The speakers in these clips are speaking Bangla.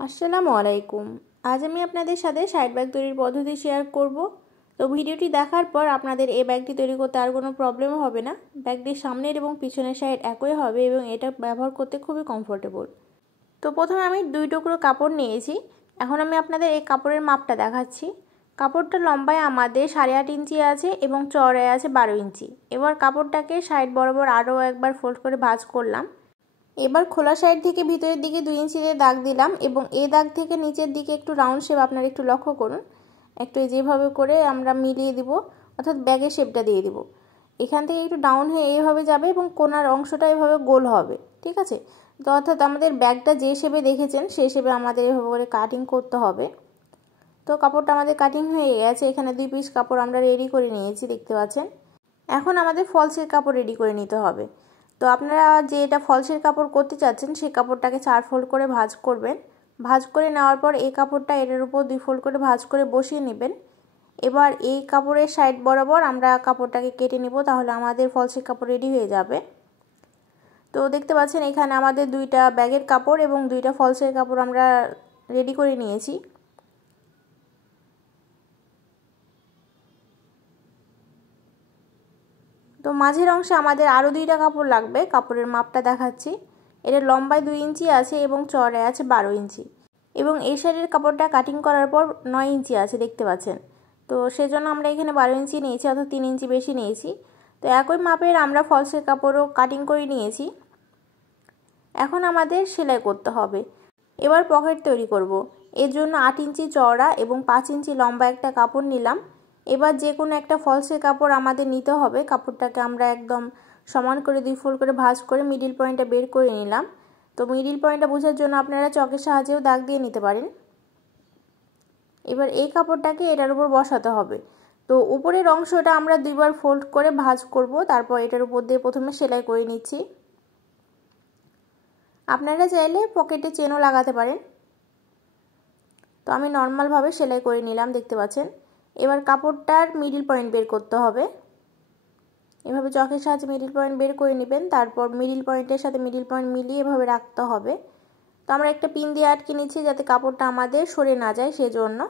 আসসালামু আলাইকুম। আজ আমি আপনাদের সাথে সাইড ব্যাগ তৈরির পদ্ধতি শেয়ার করব। তো ভিডিওটি দেখার পর আপনাদের এই ব্যাগটি তৈরি করতে আর কোনো প্রবলেম হবে না। ব্যাগটির সামনের এবং পিছনের সাইড একই হবে এবং এটা ব্যবহার করতে খুবই কমফোর্টেবল। তো প্রথমে আমি 2 টুকরো কাপড় নিয়েছি। এখন আমি আপনাদের এই কাপড়ের মাপটা দেখাচ্ছি। কাপড়টা লম্বায় আমাদের 8.5 ইঞ্চি আছে এবং চওড়ায় আছে 12 ইঞ্চি। এবার কাপড়টাকে সাইড বরাবর আরও একবার ফোল্ড করে ভাঁজ করলাম। এবার খোলা সাইড থেকে ভিতরের দিকে 2 ইঞ্চি দিয়ে দাগ দিলাম এবং এই দাগ থেকে নিচের দিকে একটু রাউন্ড শেপ আপনারা একটু লক্ষ্য করুন। একটু যেভাবে করে আমরা মিলিয়ে দিব, অর্থাৎ ব্যাগের শেপটা দিয়ে দিব। এখান থেকে একটু ডাউন হয়ে এইভাবে যাবে এবং কোণার অংশটা এভাবে গোল হবে, ঠিক আছে? তো অর্থাৎ আমাদের ব্যাগটা যে শেপে দেখেছেন সেই শেপে আমাদের এভাবে করে কাটিং করতে হবে। তো কাপড়টা আমাদের কাটিং হয়ে গেছে। এখানে 2 পিস কাপড় আমরা রেডি করে নিয়েছি, দেখতে পাচ্ছেন। এখন আমাদের ফলসের কাপড় রেডি করে নিতে হবে। তো আপনারা যে এটা ফলসের কাপড় করতে চাচ্ছেন সেই কাপড়টাকে 4 ফোল্ড করে ভাঁজ করবেন। ভাঁজ করে নেওয়ার পর এই কাপড়টা এটার উপর 2 ফোল্ড করে ভাঁজ করে বসিয়ে নেবেন। এবার এই কাপড়ের সাইড বরাবর আমরা কাপড়টাকে কেটে নিব, তাহলে আমাদের ফলসের কাপড় রেডি হয়ে যাবে। তো দেখতে পাচ্ছেন এখানে আমাদের 2টা ব্যাগের কাপড় এবং 2টা ফলসের কাপড় আমরা রেডি করে নিয়েছি। তো মাঝের অংশে আমাদের আরও 2টা কাপড় লাগবে। কাপড়ের মাপটা দেখাচ্ছি। এর লম্বায় 2 ইঞ্চি আছে এবং চওড়ায় আছে 12 ইঞ্চি এবং এই সাইডের কাপড়টা কাটিং করার পর 9 ইঞ্চি আছে, দেখতে পাচ্ছেন। তো সেজন্য আমরা এখানে 12 ইঞ্চি নিয়েছি, অর্থাৎ 3 ইঞ্চি বেশি নিয়েছি। তো একই মাপের আমরা ফলসের কাপড়ও কাটিং করে নিয়েছি। এখন আমাদের সেলাই করতে হবে। এবার পকেট তৈরি করব। এর জন্য 8 ইঞ্চি চওড়া এবং 5 ইঞ্চি লম্বা একটা কাপড় নিলাম। এবার যে কোনো একটা ফলসের কাপড় আমাদের নিতে হবে। কাপড়টাকে আমরা একদম সমান করে 2 ফোল্ড করে ভাঁজ করে মিডিল পয়েন্টটা বের করে নিলাম। তো মিডিল পয়েন্টটা বোঝার জন্য আপনারা চকের সাহায্যেও দাগ দিয়ে নিতে পারেন। এবার এই কাপড়টাকে এটার উপর বসাতে হবে। তো উপরের অংশটা আমরা 2বার ফোল্ড করে ভাঁজ করব, তারপর এটার উপর দিয়ে প্রথমে সেলাই করে নিচ্ছি। আপনারা চাইলে পকেটে চেনও লাগাতে পারেন। তো আমি নর্মালভাবে সেলাই করে নিলাম, দেখতে পাচ্ছেন। এবার কাপড়টার মিডিল পয়েন্ট বের করতে হবে। এভাবে চকের সাহায্যে মিডিল পয়েন্ট বের করে নেবেন, তারপর মিডিল পয়েন্টের সাথে মিডিল পয়েন্ট মিলিয়ে এভাবে রাখতে হবে। তো আমরা একটা পিন দিয়ে আটকে নিচ্ছি যাতে কাপড়টা আমাদের সরে না যায়, সেজন্য।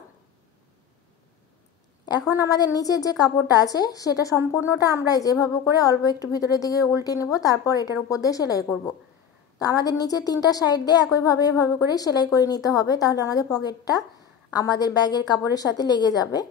এখন আমাদের নিচের যে কাপড়টা আছে সেটা সম্পূর্ণটা আমরা যেভাবে করে অল্প একটু ভিতরের দিকে উল্টে নিব, তারপর এটার উপর দিয়ে সেলাই করব। তো আমাদের নিচে 3টা সাইড দিয়ে একইভাবে এভাবে করে সেলাই করে নিতে হবে, তাহলে আমাদের পকেটটা আমাদের ব্যাগের কাপড়ের সাথে লেগে যাবে।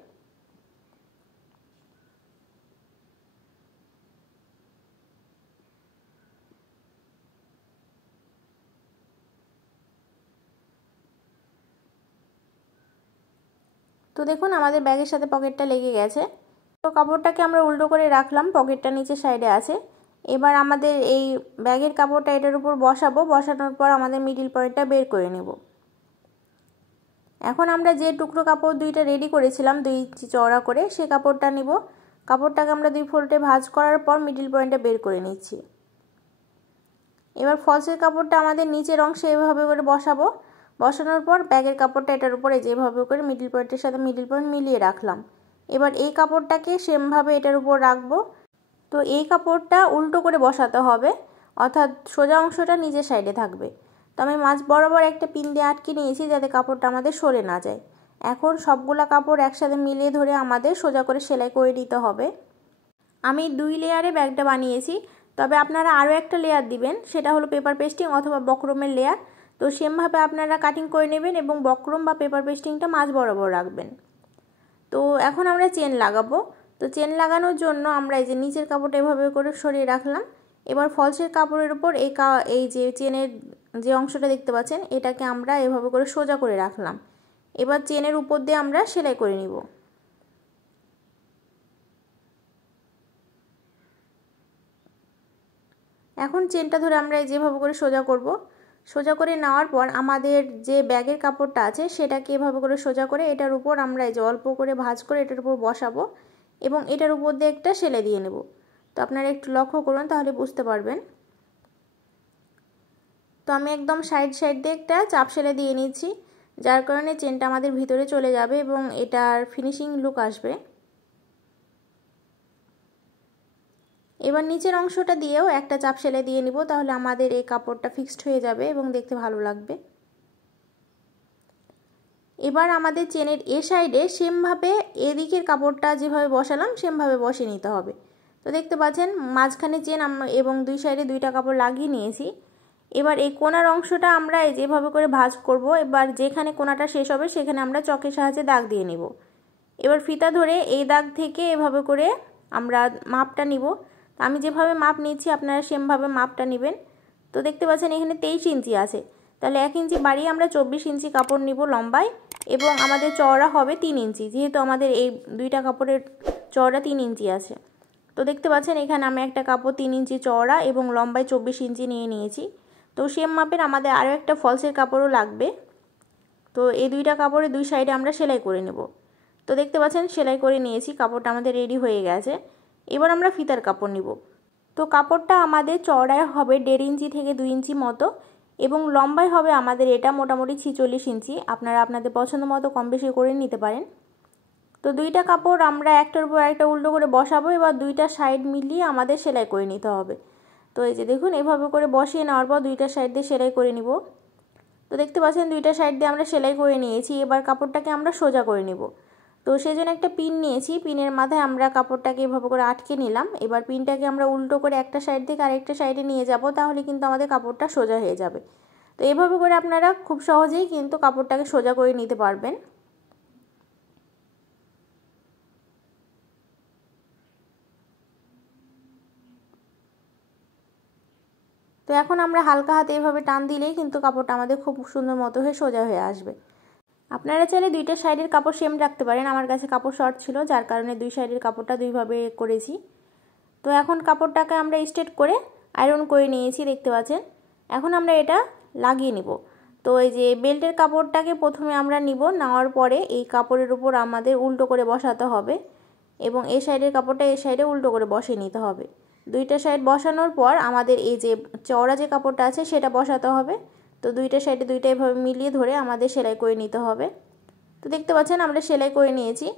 তো দেখুন আমাদের ব্যাগের সাথে পকেটটা লেগে গেছে। তো কাপড়টাকে আমরা উল্টো করে রাখলাম, পকেটটা নিচের সাইডে আছে। এবার আমাদের এই ব্যাগের কাপড়টা এটার উপর বসাবো। বসানোর পর আমাদের মিডিল পয়েন্টটা বের করে নেব। এখন আমরা যে টুকরো কাপড় 2টা রেডি করেছিলাম 2 ইঞ্চি চওড়া করে, সেই কাপড়টা নিব। কাপড়টাকে আমরা 2 ফোল্ডে ভাঁজ করার পর মিডিল পয়েন্টটা বের করে নিচ্ছি। এবার ফলসের কাপড়টা আমাদের নিচের অংশে এভাবে করে বসাবো। বসানোর পর ব্যাগের কাপড়টা এটার উপরে যেভাবে করে মিডিল পয়েন্টের সাথে মিডিল পয়েন্ট মিলিয়ে রাখলাম। এবার এই কাপড়টাকে সেমভাবে এটার উপর রাখবো। তো এই কাপড়টা উল্টো করে বসাতে হবে, অর্থাৎ সোজা অংশটা নিচের সাইডে থাকবে। তো আমি মাঝ বরাবর একটা পিন দিয়ে আটকে নিয়েছি যাতে কাপড়টা আমাদের সরে না যায়। এখন সবগুলা কাপড় একসাথে মিলিয়ে ধরে আমাদের সোজা করে সেলাই করে নিতে হবে। আমি 2 লেয়ারে ব্যাগটা বানিয়েছি, তবে আপনারা আরও একটা লেয়ার দিবেন, সেটা হলো পেপার পেস্টিং অথবা বক্রমের লেয়ার। তো সেমভাবে আপনারা কাটিং করে নেবেন এবং বক্রম বা পেপার পেস্টিংটা মাঝ বরাবর রাখবেন। তো এখন আমরা চেন লাগাবো। তো চেন লাগানোর জন্য আমরা এই যে নিচের কাপড়টা এভাবে করে সরিয়ে রাখলাম। এবার ফলসের কাপড়ের উপর এই যে চেনের যে অংশটা দেখতে পাচ্ছেন এটাকে আমরা এভাবে করে সোজা করে রাখলাম। এবার চেনের উপর দিয়ে আমরা সেলাই করে নিব। এখন চেনটা ধরে আমরা যেভাবে করে সোজা করব। সোজা করে নেওয়ার পর আমাদের যে ব্যাগের কাপড়টা আছে সেটাকে এভাবে করে সোজা করে এটার উপর আমরা এই যে অল্প করে ভাঁজ করে এটার উপর বসাবো এবং এটার উপর দিয়ে একটা সেলাই দিয়ে নেব। তো আপনারা একটু লক্ষ্য করুন, তাহলে বুঝতে পারবেন। তো আমি একদম সাইড দিয়ে একটা চাপ সেলাই দিয়ে নিচ্ছি, যার কারণে চেনটা আমাদের ভিতরে চলে যাবে এবং এটার ফিনিশিং লুক আসবে। এবার নিচের অংশটা দিয়েও একটা চাপ সেলাই দিয়ে নিব, তাহলে আমাদের এই কাপড়টা ফিক্সড হয়ে যাবে এবং দেখতে ভালো লাগবে। এবার আমাদের চেনের এ সাইডে সেমভাবে এদিকের কাপড়টা যেভাবে বসালাম সেমভাবে বসিয়ে নিতে হবে। তো দেখতে পাচ্ছেন মাঝখানে চেন এবং দুই সাইডে দুইটা কাপড় লাগিয়ে নিয়েছি। এবার এই কোণার অংশটা আমরা যেভাবে করে ভাঁজ করব। এবার যেখানে কোণাটা শেষ হবে সেখানে আমরা চকের সাহায্যে দাগ দিয়ে নিব। এবার ফিতা ধরে এই দাগ থেকে এভাবে করে আমরা মাপটা নিব। আমি যেভাবে মাপ নিচ্ছি আপনারা সেমভাবে মাপটা নেবেন। তো দেখতে পাচ্ছেন এখানে 23 ইঞ্চি আছে, তাহলে 1 ইঞ্চি বাড়িয়ে আমরা 24 ইঞ্চি কাপড় নিব লম্বায়, এবং আমাদের চওড়া হবে 3 ইঞ্চি, যেহেতু আমাদের এই দুইটা কাপড়ের চওড়া 3 ইঞ্চি আছে। তো দেখতে পাচ্ছেন এখানে আমি একটা কাপড় 3 ইঞ্চি চওড়া এবং লম্বায় 24 ইঞ্চি নিয়ে নিয়েছি। তো সেম মাপের আমাদের আরও একটা ফলসের কাপড়ও লাগবে। তো এই দুইটা কাপড়ের দুই সাইডে আমরা সেলাই করে নেব। তো দেখতে পাচ্ছেন সেলাই করে নিয়েছি, কাপড়টা আমাদের রেডি হয়ে গেছে। এবার আমরা ফিতার কাপড় নিব। তো কাপড়টা আমাদের চওড়ায় হবে 1.5 ইঞ্চি থেকে 2 ইঞ্চি মতো, এবং লম্বায় হবে আমাদের এটা মোটামুটি 46 ইঞ্চি। আপনারা আপনাদের পছন্দ মতো কম বেশি করে নিতে পারেন। তো দুইটা কাপড় আমরা একটার উপর একটা উল্টো করে বসাবো। এবার দুইটা সাইড মিলিয়ে আমাদের সেলাই করে নিতে হবে। তো এই যে দেখুন এভাবে করে বসিয়ে নেওয়ার পর দুইটা সাইড দিয়ে সেলাই করে নিব। তো দেখতে পাচ্ছেন দুইটা সাইড দিয়ে আমরা সেলাই করে নিয়েছি। এবার কাপড়টাকে আমরা সোজা করে নিব। তো সেজন্য একটা পিন নিয়েছি, পিনের মাথায় আমরা কাপড়টাকে এভাবে করে আটকে নিলাম। এবার পিনটাকে আমরা উল্টো করে একটা সাইড থেকে আরেকটা সাইডে নিয়ে যাব, তাহলে কিন্তু আমাদের কাপড়টা সোজা হয়ে যাবে। তো এভাবে করে আপনারা খুব সহজেই কিন্তু কাপড়টাকে সোজা করে নিতে পারবেন। তো এখন আমরা হালকা হাতে এভাবে টান দিলেই কিন্তু কাপড়টা আমাদের খুব সুন্দর মতো হয়ে সোজা হয়ে আসবে। আপনারা চাইলে দুইটা সাইডের কাপড় সেম রাখতে পারেন। আমার কাছে কাপড় শর্ট ছিল, যার কারণে দুই সাইডের কাপড়টা দুইভাবে করেছি। তো এখন কাপড়টাকে আমরা স্ট্রেট করে আয়রন করে নিয়েছি, দেখতে পাচ্ছেন। এখন আমরা এটা লাগিয়ে নিব। তো এই যে বেল্টের কাপড়টাকে প্রথমে আমরা নিব, নেওয়ার পরে এই কাপড়ের উপর আমাদের উল্টো করে বসাতে হবে, এবং এই সাইডের কাপড়টা এই সাইডে উল্টো করে বসিয়ে নিতে হবে। দুইটা সাইড বসানোর পর আমাদের এই যে চওড়া যে কাপড়টা আছে সেটা বসাতে হবে। তো দুইটা সাইডে দুইটা এভাবে মিলিয়ে ধরে আমাদের সেলাই করে নিতে হবে। তো দেখতে পাচ্ছেন আমরা সেলাই করে নিয়েছি।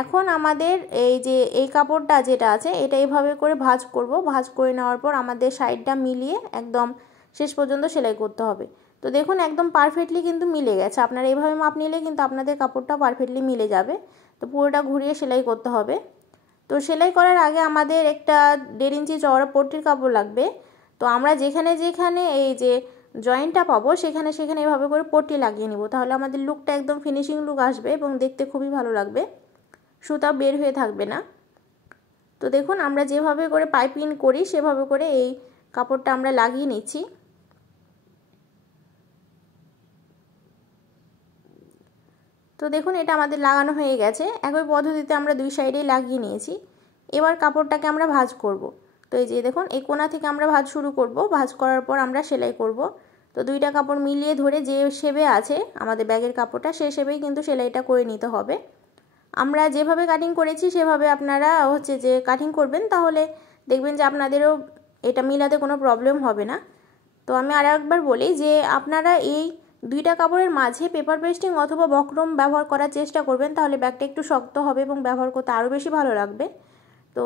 এখন আমাদের এই যে এই কাপড়টা যেটা আছে এটা এইভাবে করে ভাঁজ করব। ভাঁজ করে নেওয়ার পর আমাদের সাইডটা মিলিয়ে একদম শেষ পর্যন্ত সেলাই করতে হবে। তো দেখুন একদম পারফেক্টলি কিন্তু মিলে গেছে। আপনারা এইভাবে মাপ নিলে কিন্তু আপনাদের কাপড়টা পারফেক্টলি মিলে যাবে। তো পুরোটা ঘুরিয়ে সেলাই করতে হবে। তো সেলাই করার আগে আমাদের একটা 1.5 ইঞ্চি চওড়া পট্টির কাপড় লাগবে। তো আমরা যেখানে যেখানে এই যে জয়েন্টটা পাবো সেখানে সেখানে এভাবে করে পট্টি লাগিয়ে নিব, তাহলে আমাদের লুকটা একদম ফিনিশিং লুক আসবে এবং দেখতে খুবই ভালো লাগবে, সুতা বের হয়ে থাকবে না। তো দেখুন আমরা যেভাবে করে পাইপিং করি সেভাবে করে এই কাপড়টা আমরা লাগিয়ে নিচ্ছি। তো দেখুন এটা আমাদের লাগানো হয়ে গেছে। একই পদ্ধতিতে আমরা দুই সাইডেই লাগিয়ে নিয়েছি। এবার কাপড়টাকে আমরা ভাঁজ করব। তো এই যে দেখুন এই কোণা থেকে আমরা ভাঁজ শুরু করব। ভাঁজ করার পর আমরা সেলাই করব। তো দুইটা কাপড় মিলিয়ে ধরে যে শেপে আছে আমাদের ব্যাগের কাপড়টা সেই শেপেই কিন্তু সেলাইটা করে নিতে হবে। আমরা যেভাবে কাটিং করেছি সেভাবে আপনারা যে কাটিং করবেন, তাহলে দেখবেন যে আপনাদেরও এটা মিলাতে কোনো প্রবলেম হবে না। তো আমি আর একবার বলি যে আপনারা এই দুইটা কাপড়ের মাঝে পেপার পেস্টিং অথবা বক্রম ব্যবহার করার চেষ্টা করবেন, তাহলে ব্যাগটা একটু শক্ত হবে এবং ব্যবহার করতে আরও বেশি ভালো লাগবে। তো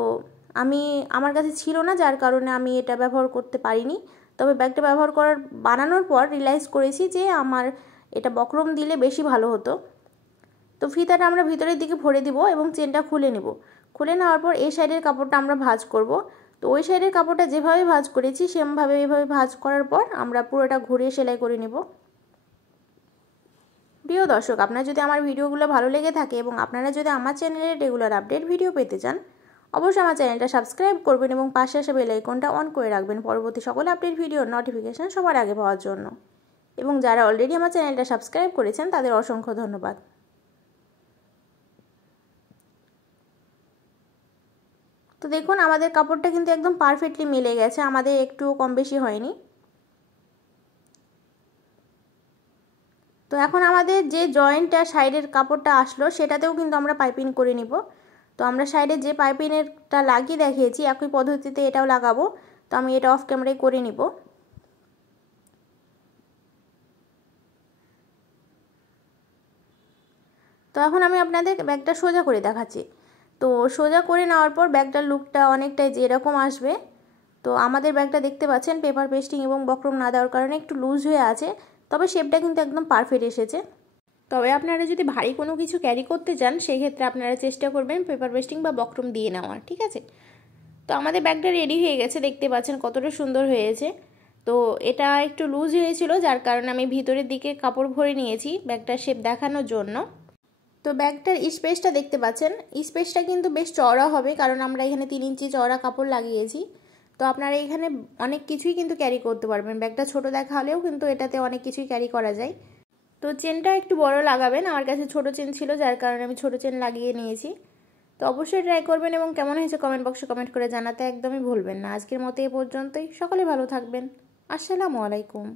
আমার কাছে ছিল না, যার কারণে আমি এটা ব্যবহার করতে পারিনি। তবে ব্যাগটা বানানোর পর রিয়েলাইজ করেছি যে আমার এটা বক্রম দিলে বেশি ভালো হতো। তো ফিতাটা আমরা ভিতরের দিকে ভরে দিব এবং চেনটা খুলে নেব। খুলে নেওয়ার পর এই সাইডের কাপড়টা আমরা ভাঁজ করব। তো ওই সাইডের কাপড়টা যেভাবে ভাঁজ করেছি সেমভাবে এইভাবে ভাঁজ করার পর আমরা পুরোটা ঘুরিয়ে সেলাই করে নেব। প্রিয় দর্শক, আপনার যদি আমার ভিডিওগুলো ভালো লেগে থাকে এবং আপনারা যদি আমার চ্যানেলে রেগুলার আপডেট ভিডিও পেতে চান, অবশ্যই আমার চ্যানেলটা সাবস্ক্রাইব করবেন এবং পাশে আসা বেল আইকনটা অন করে রাখবেন পরবর্তী সকল আপডেট ভিডিওর নোটিফিকেশান সবার আগে পাওয়ার জন্য। এবং যারা অলরেডি আমার চ্যানেলটা সাবস্ক্রাইব করেছেন তাদের অসংখ্য ধন্যবাদ। তো দেখুন আমাদের কাপড়টা কিন্তু একদম পারফেক্টলি মিলে গেছে, আমাদের একটুও কম বেশি হয়নি। তো এখন আমাদের যে জয়েন্টটা সাইডের কাপড়টা আসলো সেটাতেও কিন্তু আমরা পাইপিং করে নিব। তো আমরা সাইডে যে পাইপিংটা লাগিয়ে দেখিয়েছি একই পদ্ধতিতে এটাও লাগাবো। তো আমি এটা অফ ক্যামেরায় করে নিব। তো এখন আমি আপনাদের ব্যাগটা সোজা করে দেখাচ্ছি। তো সোজা করে নেওয়ার পর ব্যাগটার লুকটা অনেকটাই যেরকম আসবে। তো আমাদের ব্যাগটা দেখতে পাচ্ছেন পেপার পেস্টিং এবং বক্রম না দেওয়ার কারণে একটু লুজ হয়ে আছে, তবে শেপটা কিন্তু একদম পারফেক্ট এসেছে। তবে আপনারা যদি ভারী কোনো কিছু ক্যারি করতে চান সেই ক্ষেত্রে আপনারা চেষ্টা করবেন পেপার ওয়েস্টিং বা বক্রম দিয়ে নেওয়ার, ঠিক আছে। তো আমাদের ব্যাগটা রেডি হয়ে গেছে, দেখতে পাচ্ছেন কতটা সুন্দর হয়েছে। তো এটা একটু লুজ হয়েছিল, যার কারণে আমি ভিতরের দিকে কাপড় ভরে নিয়েছি ব্যাগটার শেপ দেখানোর জন্য। তো ব্যাগটার স্পেসটা দেখতে পাচ্ছেন, স্পেসটা কিন্তু বেশ চওড়া হবে, কারণ আমরা এখানে 3 ইঞ্চি চওড়া কাপড় লাগিয়েছি। তো আপনারা এখানে অনেক কিছুই কিন্তু ক্যারি করতে পারবেন, ব্যাগটা ছোট দেখা হলেও কিন্তু এটাতে অনেক কিছুই ক্যারি করা যায়। তো চেনটা একটু বড় লাগাবেন, আমার কাছে ছোট চেন ছিল যার কারণে আমি ছোট চেন লাগিয়ে নিয়েছি। তো অবশ্যই ট্রাই করবেন এবং কেমন হয়েছে কমেন্ট বক্সে কমেন্ট করে জানাতে একদমই ভুলবেন না। আজকের মতো এই পর্যন্তই, সকলে ভালো থাকবেন। আসসালামু আলাইকুম।